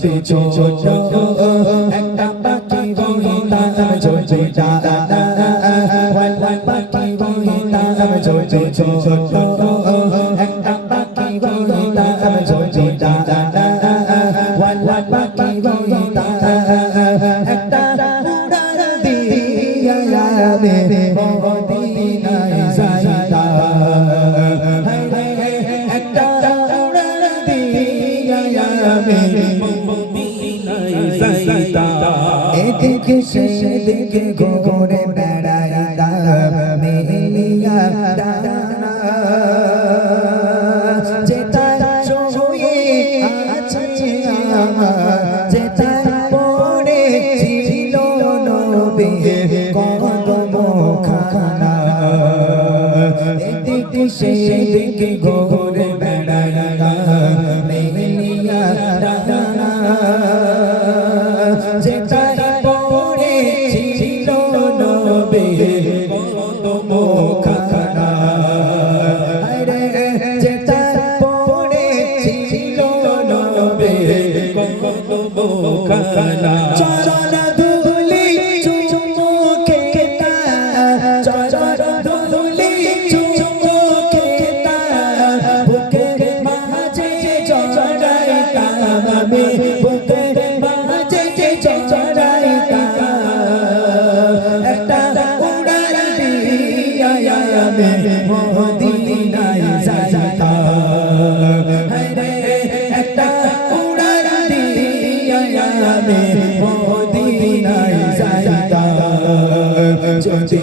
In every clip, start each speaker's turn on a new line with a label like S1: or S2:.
S1: যদি ছোট একটা পাখি হইতাম যদি ডানা ওয়ালা পাখি হইতাম যদি ছোট একটা পাখি হইতাম যদি ডানা ওয়ালা পাখি হইতাম একটা উড়াল দিয়া এদিকে সেদিকে ঘুরে বেড়াইতাম মেলিয়া ডানা। যেটা শুয়ে আছে আমার, যেটা পড়ে ছিল নবী কদম খানা এদিকে সেদিকে ঘুরে চরণ যদি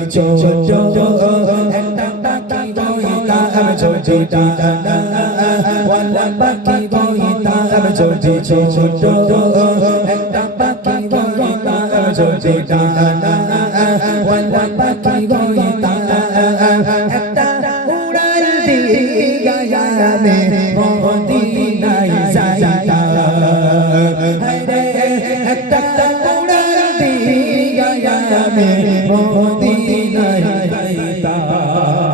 S1: ছোট ডানা ওয়ালা পাখি হইতাম যদি ছোট একটা পাখি হইতাম যদি ডানা পাখি হইতাম একটা উড়াল দিয়া আমি মদিনায় যাইতাম একটা উড়াল আমি মদিনায়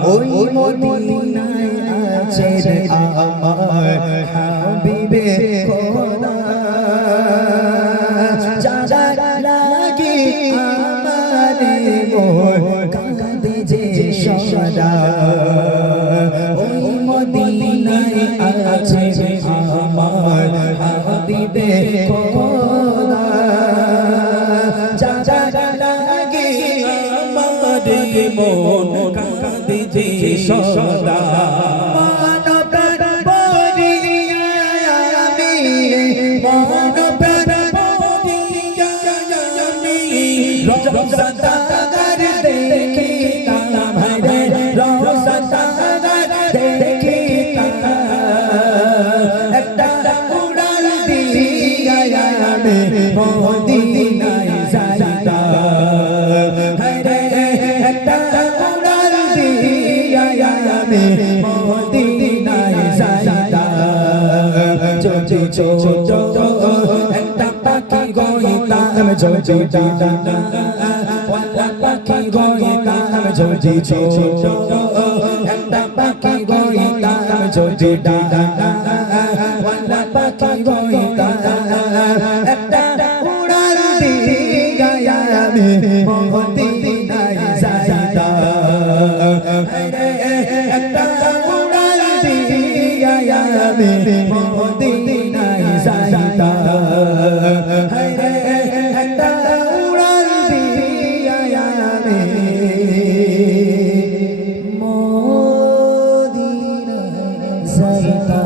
S1: ওই মদিনায় আছে আমার হাবিবে খোদা। আছে আমারে মোর কাঁদে যে সদা। মন আমি মদিনায় যাইতাম যদি ছোট একটা পাখি গইতাম ডানা ওয়ালা পাখি গইতাম যদি ছোট একটা পাখি গইতাম ডানা ওয়ালা পাখি গইতাম একটা উড়াল দিয়া আমি মদিনায় মদিনায় যাইতা হায়রে একটা উড়াল দিয়া রে মদিনায় যাইতা